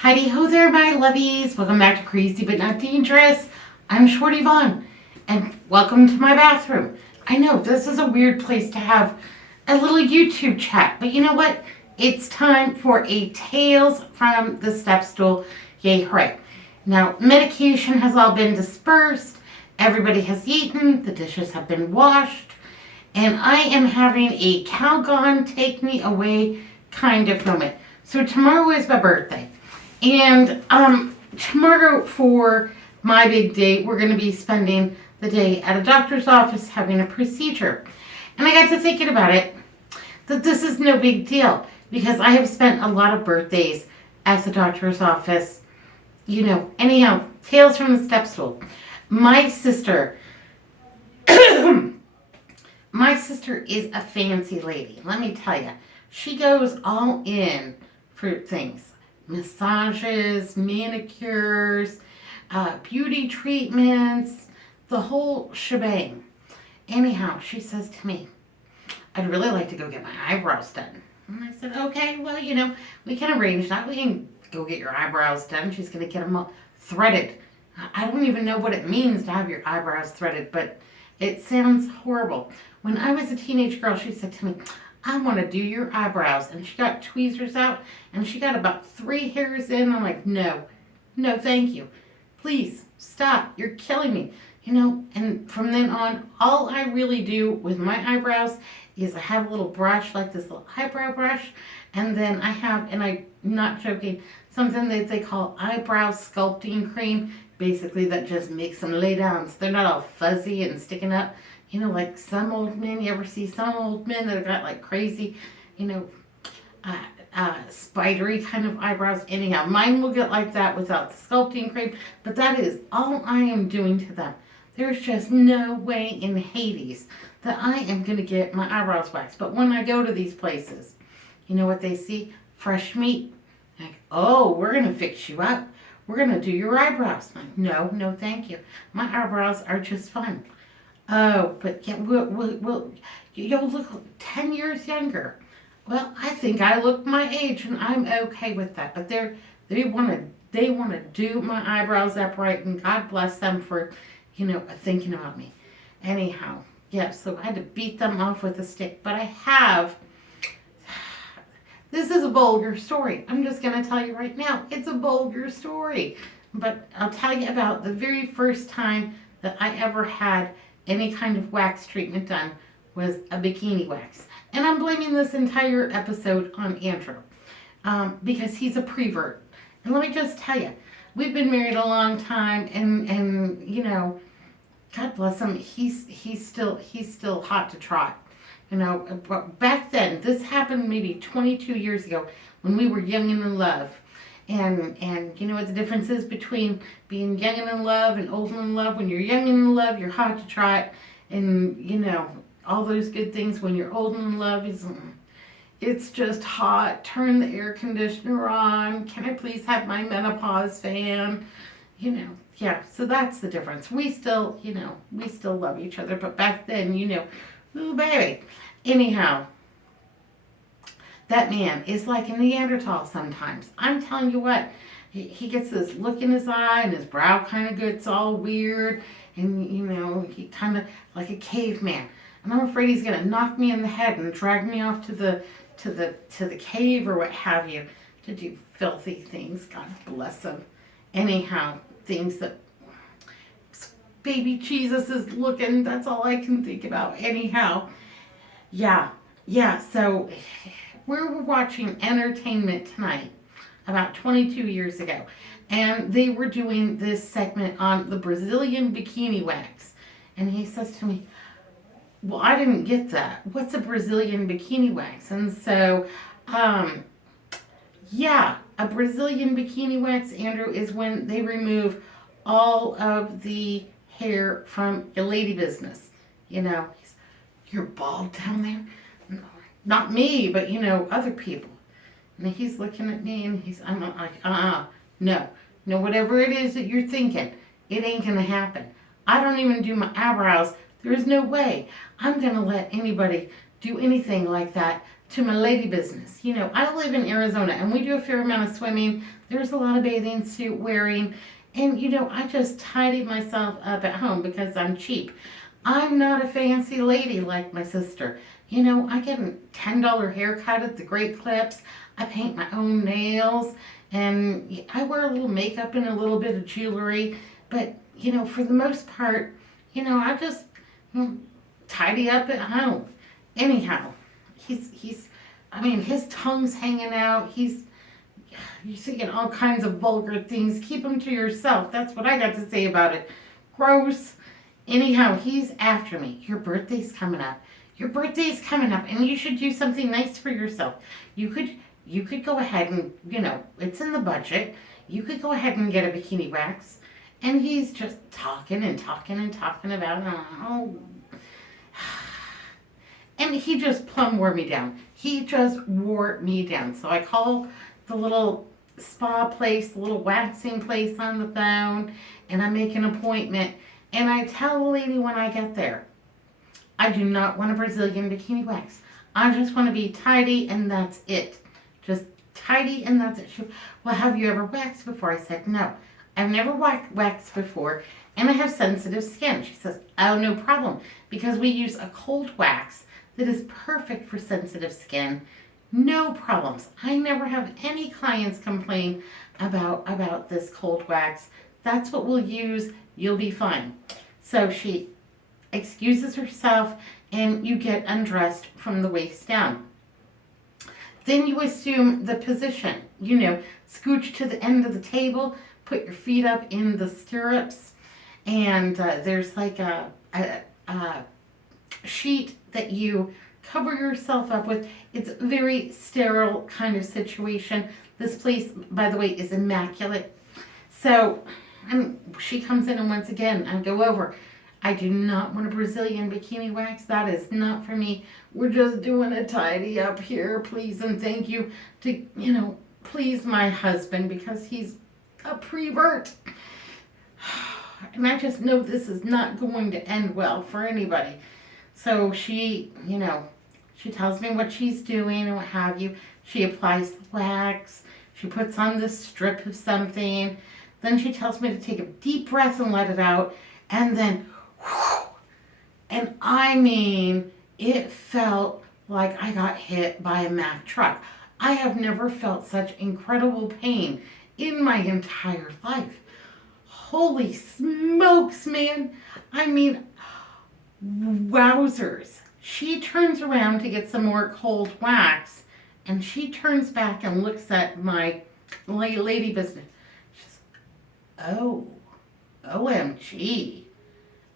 Heidi ho there, my lovies. Welcome back to Crazy But Not Dangerous. I'm Shorty Vaughn, and welcome to my bathroom. I know this is a weird place to have a little YouTube chat, but you know what? It's time for a Tales from the Step Stool. Yay, hooray. Now, medication has all been dispersed, everybody has eaten, the dishes have been washed, and I am having a Calgon take me away kind of moment. So tomorrow is my birthday. And tomorrow for my big day, we're going to be spending the day at a doctor's office having a procedure. And I got to thinking about it, that this is no big deal because I have spent a lot of birthdays at the doctor's office. Anyhow, tales from the step stool. My sister, my sister is a fancy lady, let me tell you. She goes all in for things. Massages, manicures, beauty treatments, the whole shebang. Anyhow, she says to me, I'd really like to go get my eyebrows done. And I said, okay, well, we can arrange that. We can go get your eyebrows done. She's going to get them all threaded. I don't even know what it means to have your eyebrows threaded, but it sounds horrible. When I was a teenage girl, she said to me, I want to do your eyebrows. And she got tweezers out and she got about 3 hairs in. I'm like, no, thank you. Please stop. You're killing me. And from then on, all I really do with my eyebrows is I have a little brush, like this little eyebrow brush. And then I have, and I'm not joking, something that they call eyebrow sculpting cream. Basically, that just makes them lay down so they're not all fuzzy and sticking up. Like some old men, you ever see some old men that have got like crazy, spidery kind of eyebrows? Anyhow, mine will get like that without the sculpting cream, but that is all I am doing to them. There's just no way in Hades that I am going to get my eyebrows waxed. But when I go to these places, you know what they see? Fresh meat. Like, oh, we're going to fix you up. We're going to do your eyebrows. Like, no, thank you. My eyebrows are just fine. Oh, but yeah, you'll look 10 years younger. Well, I think I look my age, and I'm okay with that. But they want to do my eyebrows upright, and God bless them for, thinking about me. Anyhow, yeah. So I had to beat them off with a stick. But I have. This is a vulgar story. I'm just gonna tell you right now. It's a vulgar story. But I'll tell you about the very first time that I ever had any kind of wax treatment done was a bikini wax. And I'm blaming this entire episode on Andrew because he's a prevert. And let me just tell you, we've been married a long time, and God bless him, he's still hot to trot. But back then, this happened maybe 22 years ago when we were young and in love. And you know what the difference is between being young and in love and old and in love? When you're young and in love, you're hot to trot, and all those good things. When you're old and in love, it's just hot. Turn the air conditioner on. Can I please have my menopause fan? Yeah. So that's the difference. We still love each other, but back then, ooh, baby. Anyhow. That man is like a Neanderthal sometimes. I'm telling you what, he gets this look in his eye and his brow kind of gets all weird, and he kind of like a caveman. And I'm afraid he's gonna knock me in the head and drag me off to the cave or what have you to do filthy things. God bless him. Anyhow, things that baby Jesus is looking. That's all I can think about. Anyhow, yeah. So. We were watching Entertainment Tonight about 22 years ago, and they were doing this segment on the Brazilian bikini wax. And he says to me, well, I didn't get that. What's a Brazilian bikini wax? And so, a Brazilian bikini wax, Andrew, is when they remove all of the hair from your lady business. You're bald down there? Not me, but other people. And he's looking at me and I'm like, no, whatever it is that you're thinking, it ain't gonna happen. I don't even do my eyebrows. There is no way I'm gonna let anybody do anything like that to my lady business. You know, I live in Arizona and we do a fair amount of swimming. There's a lot of bathing suit wearing. And, you know, I just tidy myself up at home because I'm cheap. I'm not a fancy lady like my sister. You know, I get a $10 haircut at the Great Clips. I paint my own nails. And I wear a little makeup and a little bit of jewelry. But, you know, for the most part, you know, I just tidy up at home. Anyhow, I mean, his tongue's hanging out. You're saying all kinds of vulgar things. Keep them to yourself. That's what I got to say about it. Gross. Anyhow, he's after me. Your birthday's coming up. Your birthday's coming up, and you should do something nice for yourself. You could go ahead and, you know, it's in the budget. You could go ahead and get a bikini wax. And he's just talking and talking and talking about, oh. And he just plumb wore me down. He just wore me down. So I call the little spa place, the little waxing place on the phone, and I make an appointment. And I tell the lady when I get there, I do not want a Brazilian bikini wax. I just want to be tidy and that's it. Just tidy and that's it. She, well, have you ever waxed before? I said, no. I've never waxed before and I have sensitive skin. She says, oh, no problem. Because we use a cold wax that is perfect for sensitive skin. No problems. I never have any clients complain about this cold wax. That's what we'll use. You'll be fine. So she excuses herself and you get undressed from the waist down. Then you assume the position. You know, scooch to the end of the table, put your feet up in the stirrups, and there's like a sheet that you cover yourself up with. It's a very sterile kind of situation. This place, by the way, is immaculate. So she comes in and once again, I go over. I do not want a Brazilian bikini wax. That is not for me. We're just doing a tidy up here, please and thank you, to, you know, please my husband because he's a prevert. And I just know this is not going to end well for anybody. So she, you know, she tells me what she's doing and what have you. She applies the wax. She puts on this strip of something. Then she tells me to take a deep breath and let it out. And then, whew, and I mean, it felt like I got hit by a Mack truck. I have never felt such incredible pain in my entire life. Holy smokes, man. I mean, wowzers. She turns around to get some more cold wax, and she turns back and looks at my lady business. She says, oh, OMG.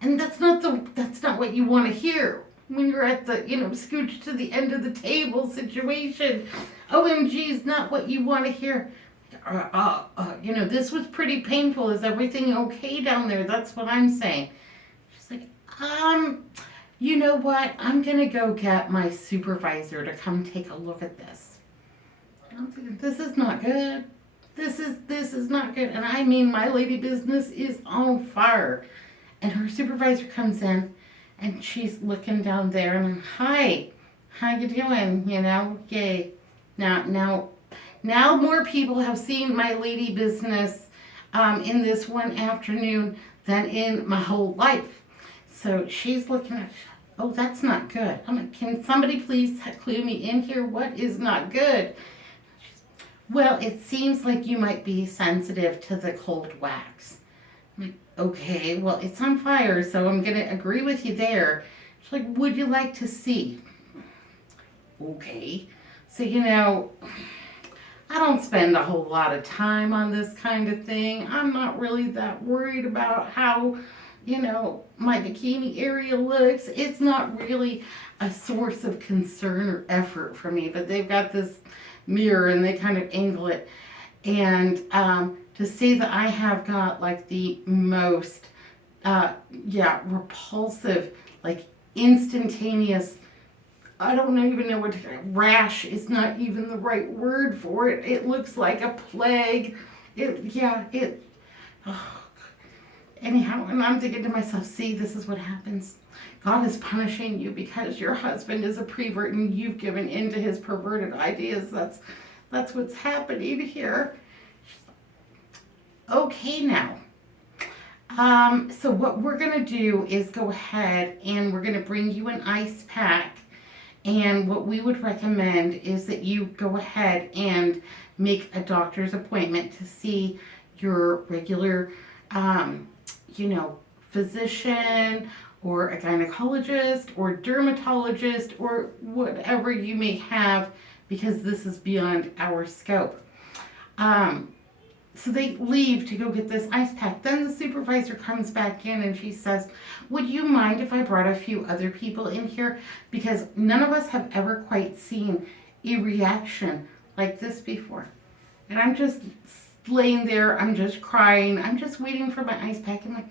And that's not what you want to hear when you're at the, you know, scooch to the end of the table situation. OMG is not what you want to hear. You know, this was pretty painful. Is everything okay down there? That's what I'm saying. She's like, you know what? I'm going to go get my supervisor to come take a look at this. I'm thinking, this is not good. This is not good. And I mean, my lady business is on fire. And her supervisor comes in and she's looking down there and, hi, how you doing? You know, yay. Now more people have seen my lady business in this one afternoon than in my whole life. So she's looking at, oh, that's not good. I'm like, can somebody please clue me in here? What is not good? Well, it seems like you might be sensitive to the cold wax. I'm like, okay, well, it's on fire, so I'm going to agree with you there. She's like, would you like to see? Okay. So, you know, I don't spend a whole lot of time on this kind of thing. I'm not really that worried about how, you know, my bikini area looks. It's not really a source of concern or effort for me, but they've got this mirror and they kind of angle it. And to see that I have got like the most, repulsive, like instantaneous, I don't even know what to, rash is not even the right word for it. It looks like a plague. Anyhow, and I'm thinking to myself, see, this is what happens. God is punishing you because your husband is a pervert and you've given in to his perverted ideas. That's what's happening here. Okay, now. So what we're gonna do is go ahead and we're gonna bring you an ice pack. And what we would recommend is that you go ahead and make a doctor's appointment to see your regular, you know, physician or a gynecologist or dermatologist or whatever you may have, because this is beyond our scope. So they leave to go get this ice pack. Then the supervisor comes back in and she says, would you mind if I brought a few other people in here? Because none of us have ever quite seen a reaction like this before. And I'm just laying there, I'm just crying, I'm just waiting for my ice pack. I'm like,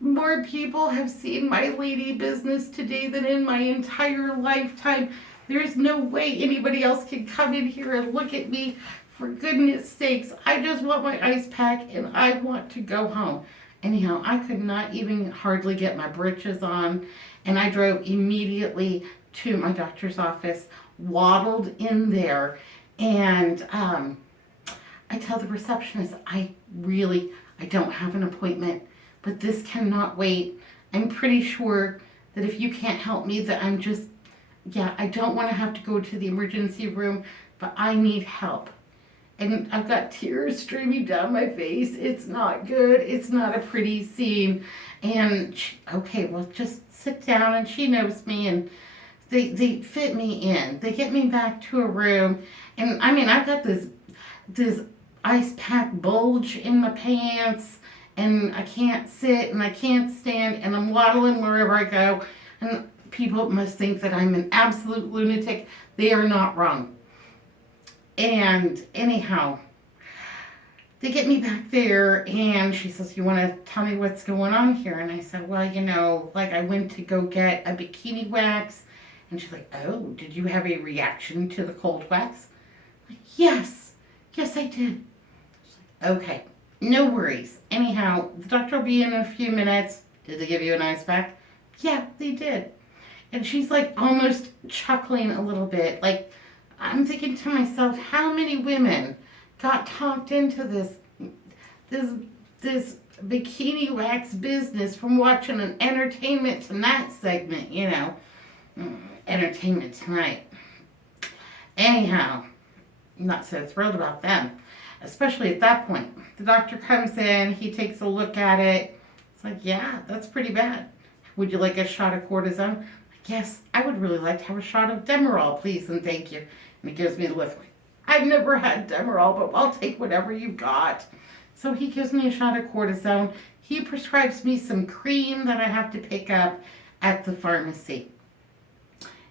more people have seen my lady business today than in my entire lifetime. There's no way anybody else can come in here and look at me. For goodness sakes, I just want my ice pack and I want to go home. Anyhow, I could not even hardly get my britches on, and I drove immediately to my doctor's office, waddled in there, and I tell the receptionist, I don't have an appointment, but this cannot wait. I'm pretty sure that if you can't help me, that I don't want to have to go to the emergency room, but I need help. And I've got tears streaming down my face. It's not good. It's not a pretty scene. And okay, well, just sit down. And she knows me, and they fit me in. They get me back to a room, and I mean, I've got this ice pack bulge in my pants, and I can't sit and I can't stand, and I'm waddling wherever I go. And people must think that I'm an absolute lunatic. They are not wrong. And anyhow, they get me back there and she says, you want to tell me what's going on here? And I said, well, you know, like I went to go get a bikini wax. And she's like, oh, did you have a reaction to the cold wax? I'm like, yes, I did. She's like, okay, no worries. Anyhow, the doctor will be in a few minutes. Did they give you an ice pack? Yeah, they did. And she's like almost chuckling a little bit, like, I'm thinking to myself, how many women got talked into this bikini wax business from watching an Entertainment Tonight segment, you know. Entertainment Tonight. Anyhow, I'm not so thrilled about them, especially at that point. The doctor comes in, he takes a look at it. It's like, yeah, that's pretty bad. Would you like a shot of cortisone? Yes, I would really like to have a shot of Demerol, please, and thank you. And he gives me the lift. I've never had Demerol, but I'll take whatever you've got. So he gives me a shot of cortisone. He prescribes me some cream that I have to pick up at the pharmacy.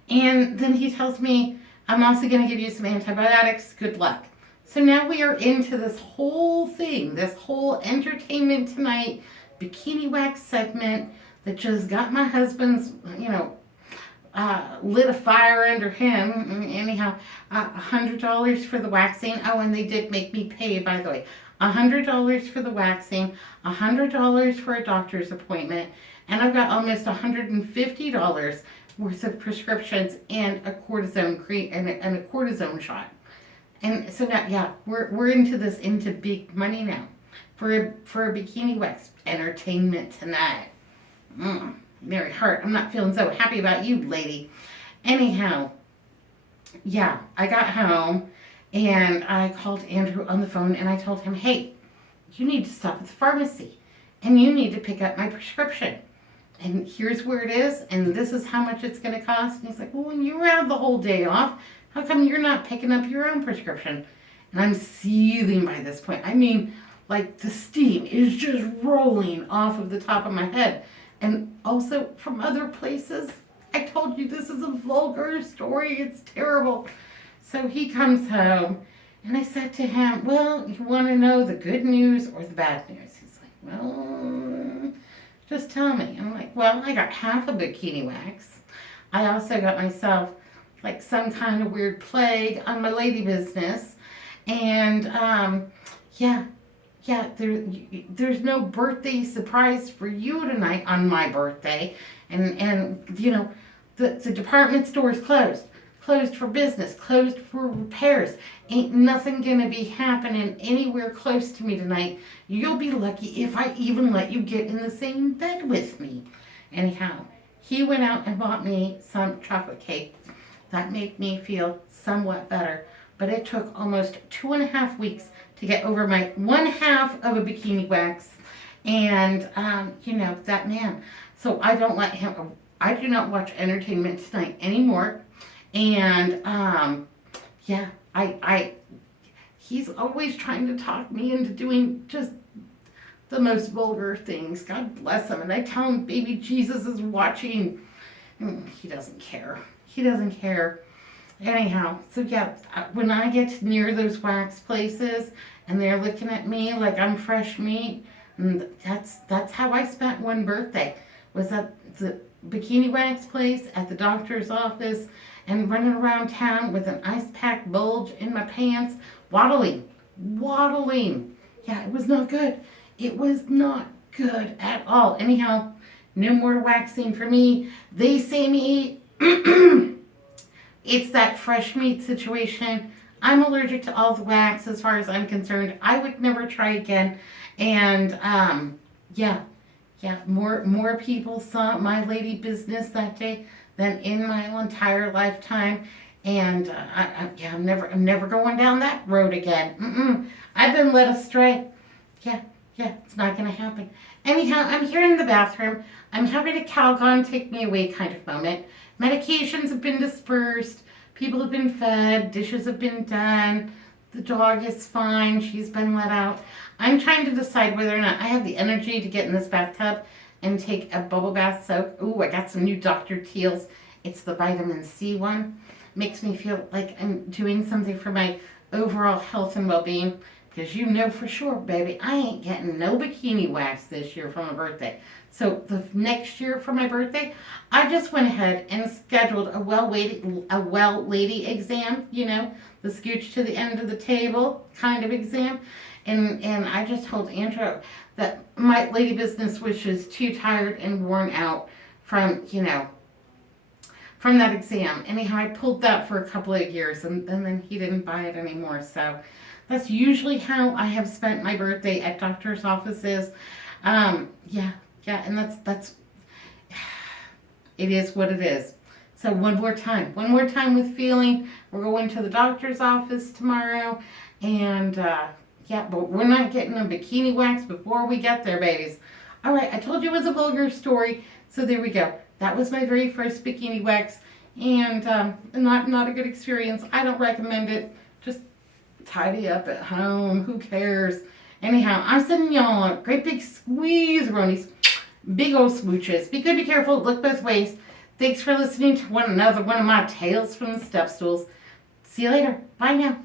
And then he tells me, I'm also going to give you some antibiotics. Good luck. So now we are into this whole thing, this whole Entertainment Tonight bikini wax segment that just got my husband's, you know, lit a fire under him. Anyhow, $100 for the waxing. Oh, and they did make me pay, by the way. $100 for the waxing, $100 for a doctor's appointment, and I've got almost $150 worth of prescriptions and a cortisone cream and a cortisone shot. And so now, yeah, we're into big money now for a bikini wax. Entertainment Tonight. Mary Hart, I'm not feeling so happy about you, lady. Anyhow, yeah, I got home and I called Andrew on the phone and I told him, hey, you need to stop at the pharmacy and you need to pick up my prescription. And here's where it is, and this is how much it's going to cost. And he's like, well, when you have the whole day off, how come you're not picking up your own prescription? And I'm seething by this point. I mean, like the steam is just rolling off of the top of my head. And also from other places. I told you this is a vulgar story. It's terrible. So he comes home and I said to him, well, you want to know the good news or the bad news? He's like, well, just tell me. I'm like, well, I got half a bikini wax. I also got myself like some kind of weird plague on my lady business. And yeah, yeah, there's no birthday surprise for you tonight on my birthday. And you know, the department store is closed. Closed for business, closed for repairs. Ain't nothing gonna be happening anywhere close to me tonight. You'll be lucky if I even let you get in the same bed with me. Anyhow, he went out and bought me some chocolate cake. That made me feel somewhat better. But it took almost 2.5 weeks to get over my one half of a bikini wax. And, you know, that man. So I don't let him, I do not watch Entertainment Tonight anymore. And, yeah, he's always trying to talk me into doing just the most vulgar things. God bless him. And I tell him, baby Jesus is watching. He doesn't care. He doesn't care. Anyhow, so yeah, when I get near those wax places and they're looking at me like I'm fresh meat, and that's how I spent one birthday. Was at the bikini wax place, at the doctor's office, and running around town with an ice pack bulge in my pants, waddling. Yeah, it was not good. It was not good at all. Anyhow, no more waxing for me. They say me. It's that fresh meat situation. I'm allergic to all the wax as far as I'm concerned. I would never try again. And yeah, more people saw my lady business that day than in my entire lifetime. And I'm never going down that road again. I've been led astray. Yeah, it's not gonna happen. Anyhow, I'm here in the bathroom. I'm having a Calgon take me away kind of moment. Medications have been dispersed. People have been fed. Dishes have been done. The dog is fine. She's been let out. I'm trying to decide whether or not I have the energy to get in this bathtub and take a bubble bath soak. Ooh, I got some new Dr. Teal's. It's the vitamin C one. Makes me feel like I'm doing something for my overall health and well-being. Because you know for sure, baby, I ain't getting no bikini wax this year for my birthday. So the next year for my birthday, I just went ahead and scheduled a well lady exam, you know, the scooch to the end of the table kind of exam. And I just told Andrew that my lady business was just too tired and worn out from, you know, from that exam. Anyhow, I pulled that for a couple of years and then he didn't buy it anymore. So that's usually how I have spent my birthday at doctor's offices. And that's it is what it is. So one more time with feeling. We're going to the doctor's office tomorrow, and but we're not getting a bikini wax before we get there, babies. All right, I told you it was a vulgar story, so there we go. That was my very first bikini wax, and not a good experience. I don't recommend it. Just tidy up at home. Who cares? Anyhow, I'm sending y'all a great big squeeze, Ronies. Big old smooches. Be good, be careful, look both ways. Thanks for listening to another one of my tales from the step stools. See you later. Bye now.